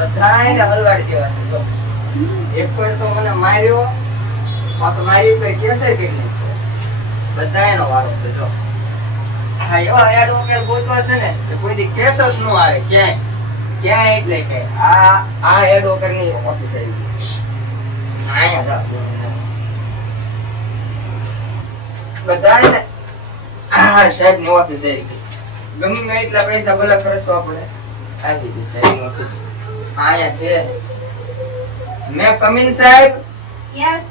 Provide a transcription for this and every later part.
બધાને હલવાડી દેવા છે. જો એક પર તો મને માર્યો, પાછો મારી ઉપર કેસે કરી નાખ્યો. બધાયનો વારો છે. જો હા એવા એડવોકેટ ગોતવા છે ને કે કોઈ દી કેસ જ ન આવે ક્યાંય એટલે કે આ એડવોકેટ ની ઓફિસ આવી ગઈ. આયા જા બધાને આ સાહેબ ની ઓફિસ આવી ગઈ. ગમે એટલા પૈસા ભલે ખર્ચવા પડે આવી ગઈ સાહેબ ની ઓફિસ. આયા છે. મેં કમિન સાહેબ. યસ.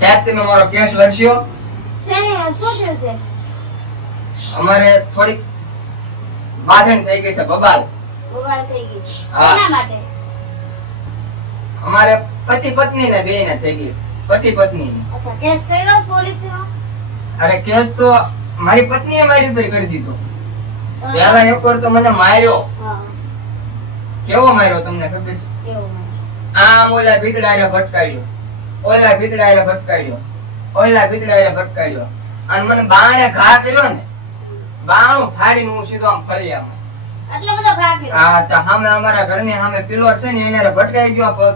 સાહેબ તમે મારો કેસ લડશો? શું થયું છે? અમારે થોડીક બાંધણ થઈ ગઈ છે. બબાલ થઈ ગઈ. હા. એના માટે અમારે પતિ પત્ની ને બેય ને થઈ ગઈ. પતિ પત્ની ની. અચ્છા, કેસ કર્યો પોલીસમાં? અરે કેસ તો મારી પત્નીએ મારી ઉપર કરી દીધો. પહેલા એક વાર તો મને માર્યો. હા. કેવો માર્યો તમને ખબર છે? કેવું? આમ ઓલા ભીતડારે ભટકાડ્યો, ઓલા ભીતડારે ભટકાડ્યો, ઓલા ભીતડારે ભટકાડ્યો અને મને બાણે ઘા કર્યો ને, બાણું ફાડીને હું સીધો આમ ફરી આમ. આટલો બધો ઘા કર્યો? આ તો સામે અમારા ઘરની સામે પિલોર છે ને એને ભટકાઈ ગયો પગ.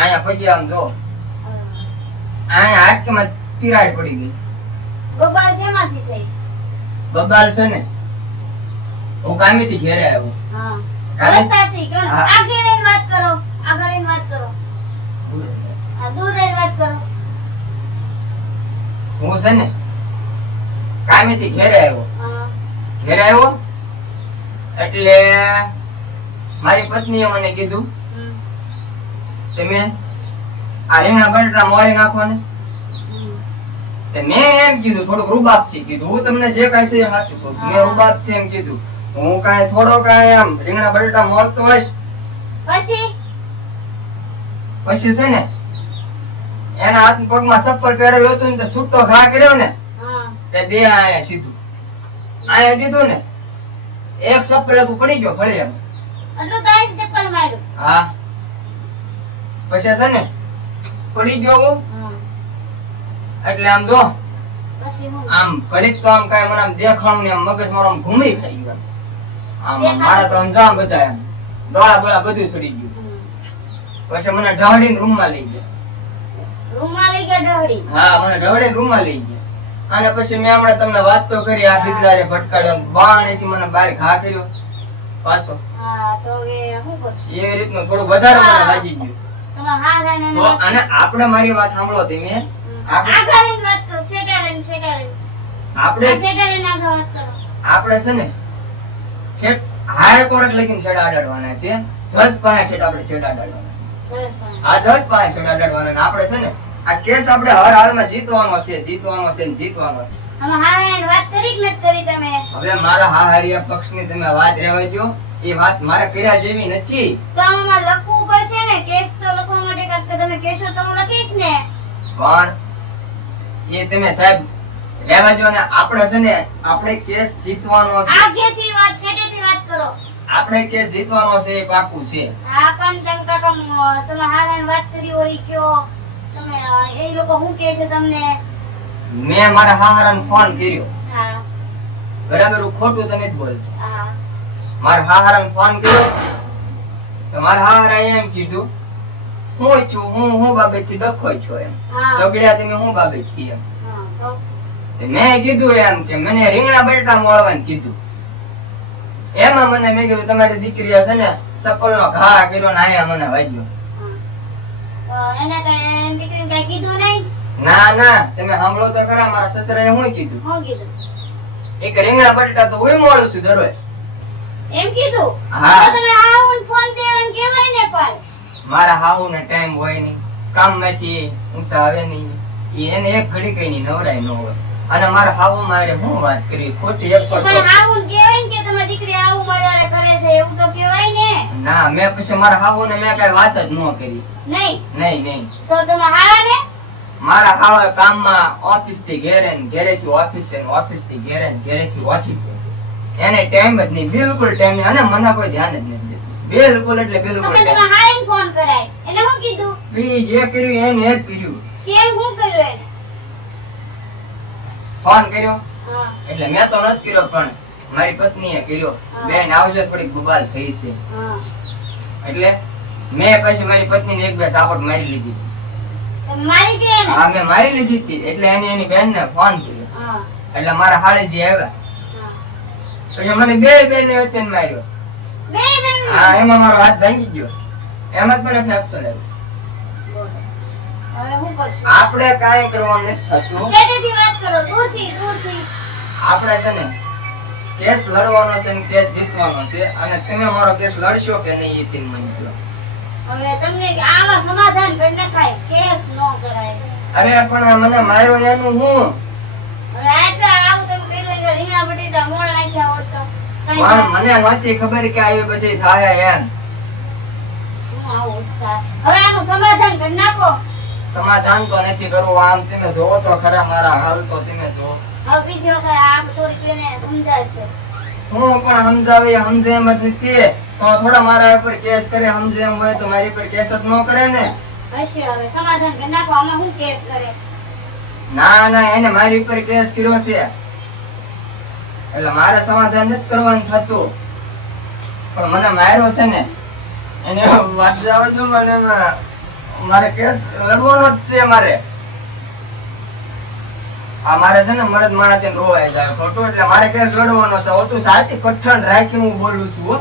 આયા પગે આમ જો, આયા હાડકીમાં તિરાડ પડી ગઈ. બબાલ શેમાંથી થઈ? બબાલ છે ને હું કામેથી ઘેરે આવ્યો. હા. કામે? રસ્તાથી કયો ને? હા. આગળ રહીને વાત કરો, આગળ રહીને વાત કરો. આ દૂર રહીને વાત કરો. હું છે ને કામેથી ઘેરે આવ્યો. હા. ઘેરે આવ્યો એટલે મારી પત્નીએ મને કીધું હમ. તમે આ રીંગણા બટાટા મોળી નાખો ને. હમ. તે મેં એમ કીધું થોડુંક રૂબાબથી કીધું. હું તમને જે કાંઈ છે એ સાચું કહું છું. મેં રૂબાબથી એમ કીધું હું કાંઈ થોડો કાંઈ આમ રીંગણા બટાટા મોળતો હોઈશ. પછી પછી છે ને એના હાથ પગમાં ચપ્પલ પહેરેલું હતું ને તો છૂટો ઘા કર્યો ને હા. તે દે આયા સીધું આયા દીધું ને એક ચપ્પલ હતું પડી ગયો ફળી એમ. એટલું તારી ચપ્પલ માર્યું? હા પછી છે ને પડી ગયો હું હા. એટલે આમ જો પછી હું? આમ ઘડીક તો આમ કાંઈ મને આમ દેખાણું ને આમ મગજ મારો આમ ઘૂમરી ખાઈ ગયો. આમ મારા તો આમ જામ બધા એમ ડોળા બોળા બધું સડી ગયું. હમ. પછી મને ઢહડીને રૂમમાં લઈ ગયા. રૂમાલ લઈ ગયા ઢહડી? હા મને ઢહડીને રૂમમાં લઈ ગયા. અને પછી મેં હમણાં તમને વાત તો કરી આ ભીતડારે ભટકાડ્યો બાણેથી મને બહાર ઘા કર્યો પાછો. હા. તો હવે શું કરશું? એવી રીતનું થોડું વધારે મને લાગી ગયું. તમારા હાથ આને તો અને આપણે મારી વાત સાંભળો તમે. આગળ રહીને વાત કરો. શેટા રહીને. આપણે આ શેટા રહીને આગળ વાત કરો. આપણે છે ને ઠેઠ હાય કોર્ટ લગીને છેડા અડાડવાના છે. જજ પાસે ઠેઠ આપણે છેડા અડાડવાના. સરસ, સરસ. આ જજ પાસે છેડા અડાડવાના ને આપણે છે ને આ કેસ આપણે હર હાલમાં જીતવાનો છે, જીતવાનો છે ને જીતવાનો છે. આમાં હાથ આને વાત કરી કે નથી કરી તમે? હવે મારા હાહારિયા પક્ષની તમે વાત રહેવા દો. એ વાત મારે કર્યા જેવી નથી. તો આમાં લખવું પડશે ને. કેસ તો લખવા માટે કાંઈક તો તમે કહેશો તો હું લખીશ ને. પણ એ તમે સાહેબ રહેવા દો ને. આપણે છે ને આપણે કેસ જીતવાનો છે. આગેથી વાત, છેટેથી વાત કરો. આપણે કેસ જીતવાનો છે એ પાકું છે. હા પણ તમે કાકા તમે હાથ આને વાત કરી હોય કયો તમે એ લોકો શું કહે છે તમને? મેં મારા હાહારાને ફોન કર્યો. હા. બરાબર હું ખોટું તો નથી બોલતો. હા. મારા હાહારાને ફોન કર્યો તો મારા હાહારાએ એમ કીધું હું છું હું બાબતથી ડખો છું એમ. હા. સગડ્યા તમે હું બાબતથી એમ. હા. તો તે મેં કીધું એમ કે મને રીંગણા બટાટા મોળવાનું કીધું. એમાં મને મેં કીધું તમારી દીકરીએ છે ને ચપ્પલનો ઘા કર્યો ને આયા મને વાગ્યો. હા. તો એને કઈ એની દીકરીને કઈ કીધું નહીં? ના ના તમે સાંભળો તો ખરા. મારા સસરાએ શું કીધું? શું કીધું? એક રીંગણા બટાટા તો હું મોળું છું દરરોજ. એમ કીધું? હા. તો તમે આવું ફોન દેવાનું કહેવાય ને. પણ મારા હાહુને ટાઈમ હોય નહીં, કામમાંથી ઊંચા આવે નહીં. એને એક ઘડી કઈ ની નવરાય ન હોય. અને મારા હાહુ મારે શું વાત કરી ખોટી એક પર પણ આવું કહેવાય ને કે તમારી દીકરી આવું મારા કરે છે એવું તો કહેવાય ને. ના મેં પછી મારા હાહુને મેં કઈ વાત જ ન કરી. નહીં? નહીં નહીં તો તમે હારા ને? મારા હાવા કામમાં ઓફિસ થી ઘેરે ને ઘેરેથી ઓફિસે ને ઓફિસ થી ઘેરે ને ઘેરેથી ઓફિસે. એને ટાઈમ જ નહીં, બિલકુલ ટાઈમ નહીં. અને મને કોઈ ધ્યાન જ નથી દેતું. બિલકુલ એટલે બિલકુલ. તમે તમે હાઈન ફોન કરાય. એને શું કીધું? જે કર્યું એને જ કર્યું. કેમ શું કર્યું એને? ફોન કર્યો હા એટલે મેં તો નથી કર્યો પણ મારી પત્નીએ કર્યો. હા. બેન આવજો થોડીક બબાલ થઈ છે. હા એટલે મેં પછી મારી પત્નીને એક બે સાપટ મારી લીધી. તમે મારી દે ને હા મેં મારી લીધી હતી એટલે એની બેનને ફોન કર્યો. હા એટલે મારા હાળેજી આવ્યા હા પછી મને બે બેનને વચ્ચે માર્યો. બે બેન હા એમાં મારો હાથ ભાંગી ગયો. એમાં જ મને ફ્રેક્ચર આવ્યું. હવે હું કરશું આપણે કાંઈ કરવાનું નથી થતું. છેટેથી વાત કરો દૂરથી આપણે છે ને કેસ લડવાનો છે ને કેસ જીતવાનો છે અને તમે મારો કેસ લડશો કે નહીં એ તીન મને કહો. હવે તમને આમાં સમાધાન કરી નખાય કેસ ન કરાય અરે પણ મને માર્યો એનું હું હવે આટલા આવું તમે કર્યું એટલે રીંગણા બટેટા મોળ નાખ્યા હોત તો કઈ પણ મને નહોતી ખબર કે આવી બધી થાય એમ. હું આવું થાય. હવે આનું સમાધાન કરી નાખો સમાધાન તો નથી કરવું. આમ તમે જોવો તો ખરા મારા હાલ તો તમે જો. હવે બીજી વખત આમ થોડીક એને સમજાવશે હું પણ સમજાવી સમજે એમ જ નથી તો થોડા મારા ઉપર કેસ કરે. સમજે એમ હોય તો મારી પર કેસ જ ન કરે ને. હશે હવે સમાધાન કરી નાખો આમાં હું કેસ કરે ના ના એને મારી ઉપર કેસ કર્યો છે એટલે મારે સમાધાન નથી કરવાનું થતું. પણ મને માર્યો છે ને એને વાત જવા દો. મને મારે કેસ લડવાનો જ છે. મારે છે ને મરદ માણસ તેને રોવાય જાય ખોટું એટલે મારે કેસ લડવાનો છે. હું તું સાચી કઠણ રાખીને હું બોલું છું હો.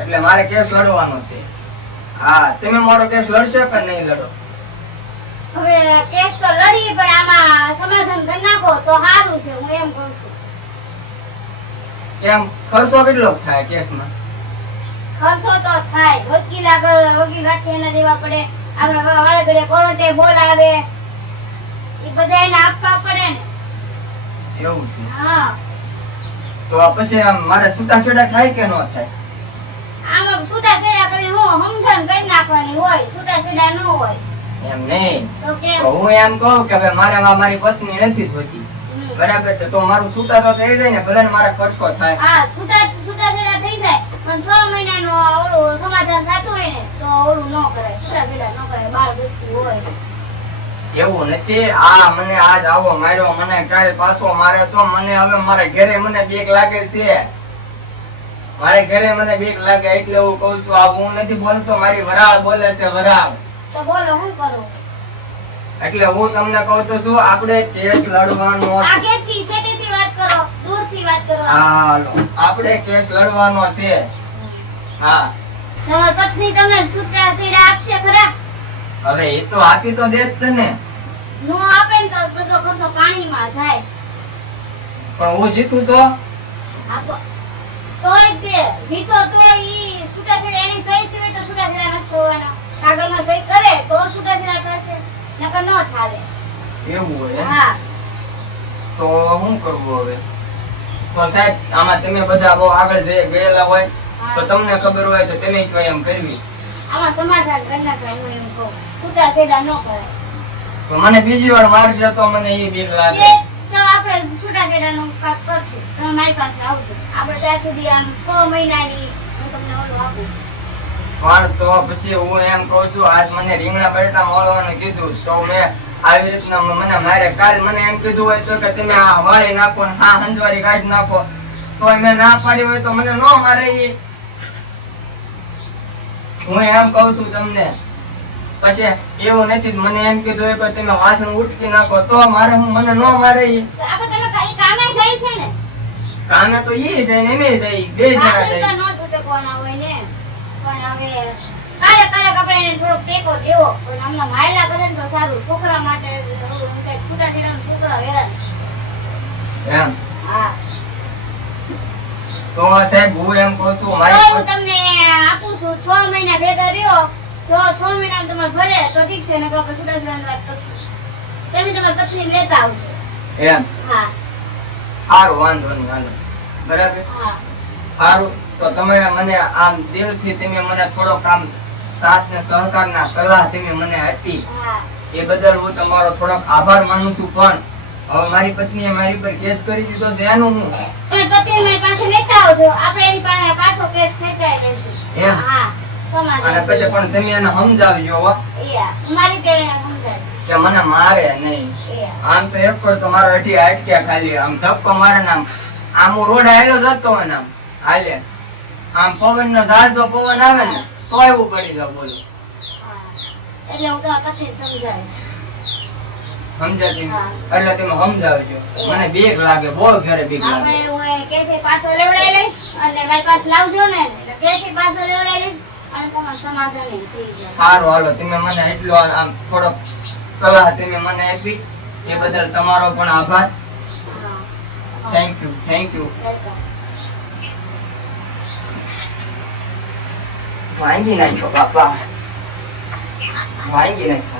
એટલે મારે કેસ લડવાનો છે. હા તમે મારો કેસ લડશો કે નહીં લડો? હવે કેસ તો લડી પણ આમાં સમાધાન કરી નાખો તો સારું છે હું એમ કહું છું કેમ ખર્ચો કેટલો થાય કેસમાં? ખર્ચો તો થાય વકીલ આગળ વકીલ રાખી એને દેવા પડે આપણે વાળે ઘડે કોર્ટે બોલાવે એ બધા એને આપવા પડે ને એવું છે. હા તો પછી આમ મારે છૂટાછેડા થાય કે ન થાય? આમાં છૂટાછેડા કરી હું સમજણ કરી નાખવાની હોય છૂટાછેડા ન હોય એમ નહીં તો કેમ તો હું એમ કહું કે હવે મારે મારી પત્ની નથી જોતી બરાબર છે તો મારું છૂટા તો થઈ જાય ને ભલે ને મારા ખર્ચો થાય. હા છૂટાછેડા થઈ જાય પણ 6 મહિનાનો ઓલું સમાધાન થતું હોય ને તો ઓલું ન કરાય છૂટાછેડા ન કરાય બાળ વસ્તુ હોય એવું નથી. આ મને આજ આવો માર્યો મને કાલ પાછો મારે તો મને હવે મારે ઘરે મને બીક લાગે છે. મારે ઘરે મને બીક લાગે એટલે હું કહું છું. આ હું નથી બોલતો મારી વરાળ બોલે છે વરાળ. તો બોલો હું કરું એટલે હું તમને કહું તો છું આપણે કેસ લડવાનો છે. આગેથી છેટેથી વાત કરો દૂરથી વાત કરો હાલો આપણે કેસ લડવાનો છે. હા તમારી પત્ની તમને છૂટાછેડા આપશે ખરા હવે એ તો આપી તો દે જ તને નો આપે ને તો બધો ખર્ચો પાણીમાં જાય પણ હું જીતું તો આપો તોય તે જીતો તો ઈ છૂટાછેડા એની સહી સિવાય તો છૂટાછેડા નથી થવાના કાગળમાં સહી કરે તો છૂટાછેડા થશે નકર ન ચાલે એવું હોય એમ? હા તો શું કરવું હવે? તો સાહેબ આમાં તમે બધા બહુ આગળ ગયેલા હોય તો તમને ખબર હોય તો તમે કયો એમ કરવી. આમાં સમાધાન કરી નાખે હું એમ કહું છૂટાછેડા ન કરાય તો મને બીજી વાર મારશે તો મને એ બીક લાગે. એ તો આપણે છૂટાછેડાનું કાક કરશું તમે મારી પાસે આવજો આપણે ત્યાં સુધી આમ 6 મહિનાની હું તમને ઓલું આપું પણ તો પછી હું એમ કહું છું આજ મને રીંગણા બટેટા મળવાનું કીધું તો મેં આવી રીતના મને મારે કાલ મને એમ કીધું હોય તો કે તમે આ વાળી નાખો ને હા હંજવારી કાઢી નાખો તો મેં ના પાડી હોય તો મને ન મારે ઈ. હું એમ કહું છું તમને પછી એવું નથી મને એમ કીધું હોય કે તમે વાસણ ઉટકી નાખો તો મારે હું મને ન મારે ઈ. તો આપણે તમે કઈ કામે જાય છે ને કામે તો ઈ જાય ને એમે જાય બે જણા વાસણ જાય. તો ન છૂટકવાના હોય ને પણ હવે ક્યારેક આપણે એને થોડોક ટેકો દેવો પણ હમણાં માયલા કરે ને તો સારું છોકરા માટે છૂટાછેડાનું છોકરા હેરાન એમ હા તો સાહેબ હું એમ કહું છું તો મારી હું તમને આપું છું 6 મહિના ભેગા રહ્યો જો 6 મહિનામાં તમારે ભરે તો ઠીક છે ને આપણે છૂટાછેડાની વાત કરશું તમે તમારી પત્ની લેતા આવજો એમ હા સારું વાંધો નહીં હાલો બરાબર હા સારું તો તમે મને આમ દિલથી તમે મને થોડોક આમ સાથ ને સહકારના સલાહ તમે મને આપી હા એ બદલ હું તમારો થોડોક આભાર માનું છું. પણ હવે મારી પત્નીએ મારી પર કેસ કરી દીધો છે એનું હું પણ પત્ની મારી પાસે લેતા આવજો આપણે એની પાસે પાછો કેસ ખેંચાઈ લેશું એમ? હા અને સમાધાન પછી પણ તમે એને સમજાવજો હો. મારી કે સમજાવજો સમજાય. કે મને મારે નહીં. એ આમ તો એક વાર તો મારો અઢી અટક્યા ખાલી આમ ધક્કો મારે ને આમ હું રોડ હાલ્યો જતો હોય ને આમ હાલે આમ પવન નો ઝાઝો પવન આવે ને તો એવું પડી જાવ બોલો હા. એટલે હું તમારા પતિને સમજાવીશ. સમજાતી હા. એટલે તમે સમજાવજો મને બીક લાગે બહુ ઘરે બીક લાગે આપણે હું કે છે પાછો લેવડાવી લઈશ અને મારી પાસે લાવજો ને એટલે કે છે પાછો લેવડાવી લઈશ અને તમારું સમાધાન ય થઈ જાય. સારું હાલો તમે મને એટલો આમ થોડો સલાહ તમે મને આપી એ બદલ તમારો પણ આભાર. હા. Thank you welcome. વાંગી નાખો બાપા વાંગી નાખો